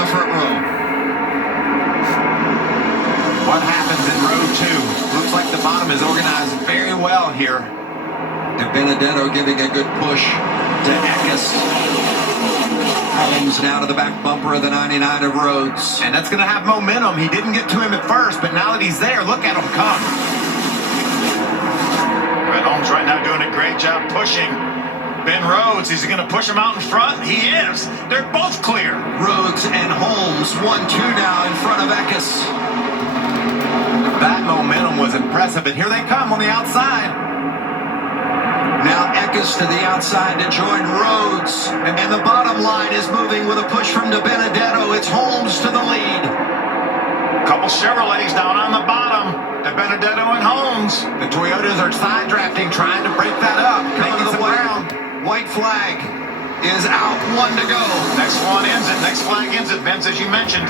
the front row. What happens in row 2? Looks like the bottom is organized very well here. Benedetto giving a good push to Eckes. Holmes now to the back bumper of the 99 of Rhodes. And that's going to have momentum. He didn't get to him at first, but now that he's there, look at him come. Brett Holmes right now doing a great job pushing Ben Rhodes. Is he going to push him out in front? He is. They're both clear. Rhodes and Holmes 1-2 now in front of Eckes. That momentum was impressive, and here they come on the outside. Now Eckes to the outside to join Rhodes. And the bottom line is moving with a push from Benedetto. It's Holmes to the lead. Couple Chevrolets down on the bottom. Benedetto and Holmes. The Toyotas are side drafting, trying to break that up. Making some ground. White flag is out, 1 to go. Next one ends it. Next flag ends it, Vince, as you mentioned.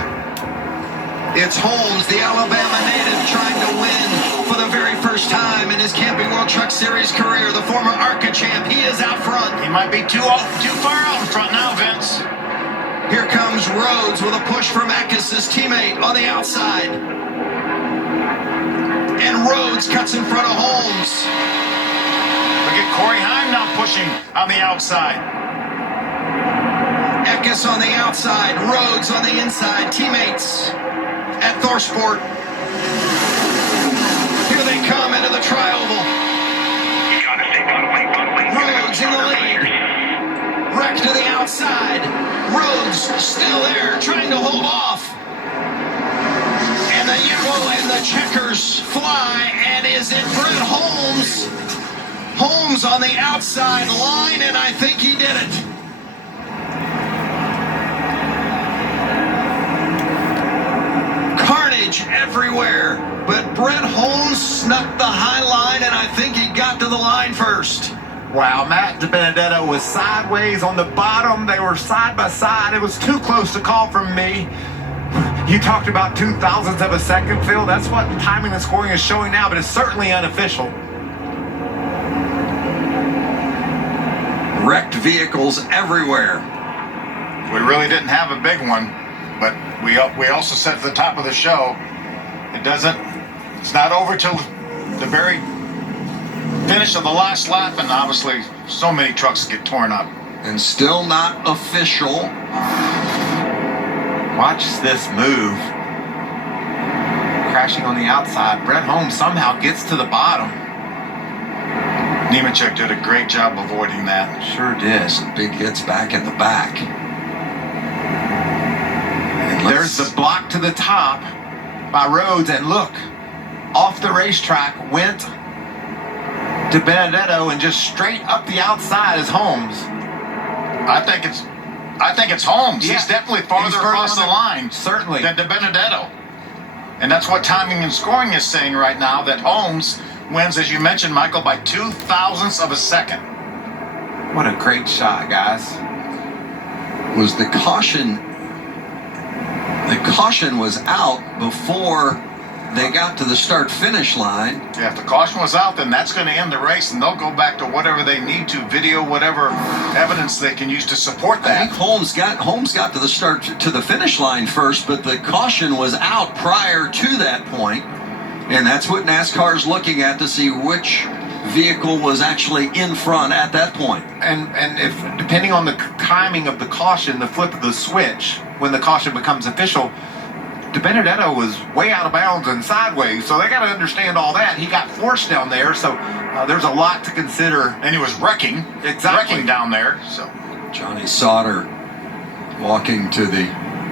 It's Holmes, the Alabama native, trying to win for the very first time in his Camping World Truck Series career. The former ARCA champ, he is out front. He might be too far out in front now, Vince. Here comes Rhodes with a push from Eckes, his teammate, on the outside. And Rhodes cuts in front of Holmes. Look at Corey Heim now pushing on the outside. Eckes on the outside, Rhodes on the inside, teammates at Thorsport. Here they come into the tri-oval. Rhodes in the lead. Wreck to the outside. Rhodes still there, trying to hold off. And the yellow and the checkers fly, and is it Brett Holmes? Holmes on the outside line, and I think he did it. Carnage everywhere, but Brett Holmes snuck the high line, and I think he got to the line first. Wow, Matt Benedetto was sideways on the bottom. They were side by side. It was too close to call from me. You talked about 0.02 of a second, Phil. That's what timing and scoring is showing now, but it's certainly unofficial. Wrecked vehicles everywhere. We really didn't have a big one, but we also said at the top of the show, it's not over till the very finish of the last lap, and obviously so many trucks get torn up. And still not official. Watch this move. Crashing on the outside. Brett Holmes somehow gets to the bottom. Nemechek did a great job avoiding that. Sure did. Some big hits back in the back. And there's the block to the top by Rhodes, and look, off the racetrack went to Benedetto and just straight up the outside is Holmes. I think it's Holmes. Yeah. He's definitely farther across the line, certainly, than Benedetto. And that's what timing and scoring is saying right now, that Holmes wins, as you mentioned, Michael, by 0.02 of a second. What a great shot, guys. Was the caution was out before they got to the start-finish line. Yeah, if the caution was out, then that's going to end the race, and they'll go back to whatever they need to, video, whatever evidence they can use to support that. I think Holmes got to the finish line first, but the caution was out prior to that point, and that's what NASCAR is looking at to see which vehicle was actually in front at that point. And if depending on the timing of the caution, the flip of the switch, when the caution becomes official, Benedetto was way out of bounds and sideways, so they got to understand all that. He got forced down there, so there's a lot to consider. And he was wrecking down there. So Johnny Sauter walking to the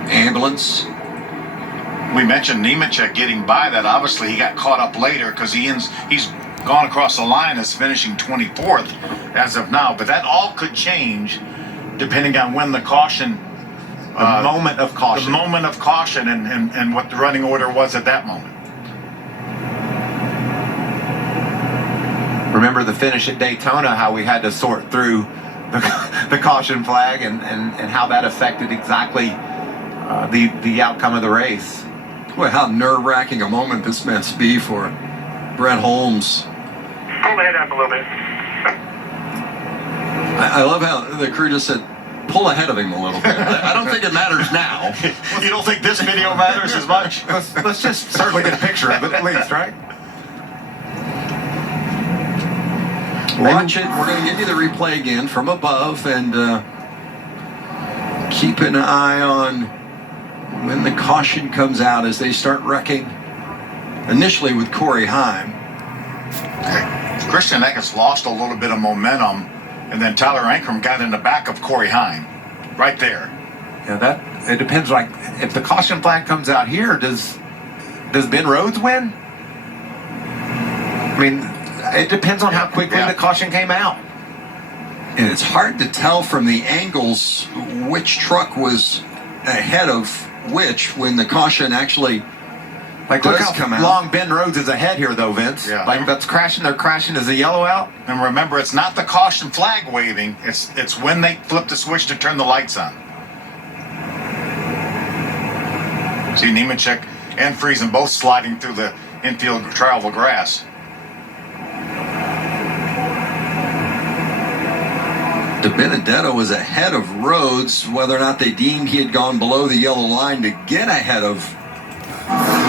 ambulance. We mentioned Nemechek getting by that. Obviously, he got caught up later because he's gone across the line as finishing 24th as of now. But that all could change depending on when the caution. The moment of caution. The moment of caution and what the running order was at that moment. Remember the finish at Daytona, how we had to sort through the caution flag and how that affected exactly the outcome of the race. Boy, how nerve-wracking a moment this must be for Brett Holmes. Pull the head up a little bit. I love how the crew just said, pull ahead of him a little bit. I don't think it matters now. now. You don't think this video matters as much? Let's just certainly get a picture of it at least, right? Watch it. We're going to give you the replay again from above, and keep an eye on when the caution comes out as they start wrecking. Initially with Corey Heim. Christian Eckes lost a little bit of momentum, and then Tyler Ankrum got in the back of Corey Heim, right there. Yeah, it depends. Like, if the caution flag comes out here, does Ben Rhodes win? I mean, it depends on how quickly the caution came out. And it's hard to tell from the angles which truck was ahead of which when the caution actually look how long Ben Rhodes is ahead here, though, Vince. Yeah. Like, that's crashing. They're crashing. Is the yellow out? And remember, it's not the caution flag waving. It's when they flip the switch to turn the lights on. See Nemechek and Friesen both sliding through the infield travel grass. DiBenedetto was ahead of Rhodes, whether or not they deemed he had gone below the yellow line to get ahead of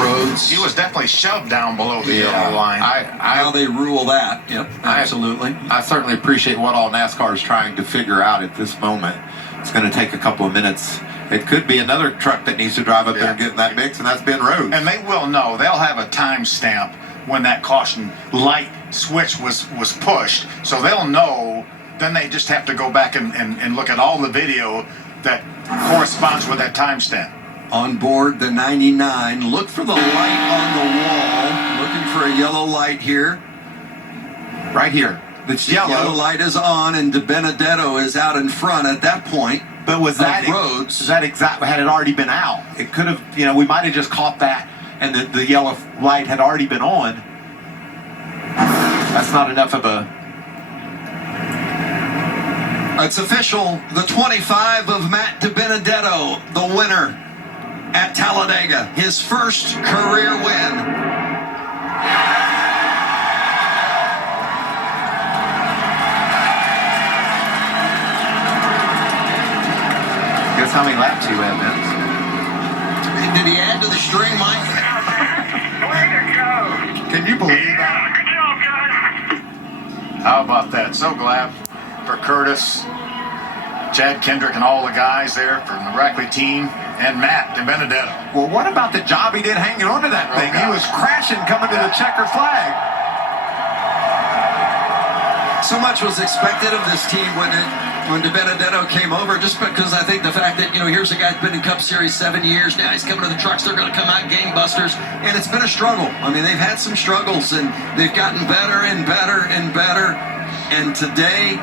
Rhodes. He was definitely shoved down below the yellow line. How they rule that. Yep, absolutely. I certainly appreciate what all NASCAR is trying to figure out at this moment. It's going to take a couple of minutes. It could be another truck that needs to drive up there and get in that mix, and that's Ben Rhodes. And they will know. They'll have a time stamp when that caution light switch was pushed. So they'll know. Then they just have to go back and look at all the video that corresponds with that timestamp. On board the 99, look for the light on the wall. Looking for a yellow light here. Right here. It's yellow. The yellow light is on, and DiBenedetto is out in front at that point. But was that Rhodes? Is that exactly had it already been out? It could have. We might have just caught that, and the yellow light had already been on. That's not enough of a. It's official. The 25 of Matt DiBenedetto, the winner at Talladega. His first career win. Guess how many laps you had, Vince? Did he add to the string, Mike? Way to go. Can you believe that? Good job, guys. How about that? So glad for Curtis, Chad Kendrick, and all the guys there from the Rackley team, and Matt DiBenedetto. Well, what about the job he did hanging onto that thing? He was crashing coming to the checker flag. So much was expected of this team when DiBenedetto came over, just because I think the fact that, here's a guy who's been in Cup Series 7 years, now he's coming to the trucks, they're going to come out gangbusters, and it's been a struggle. I mean, they've had some struggles, and they've gotten better and better and better, and today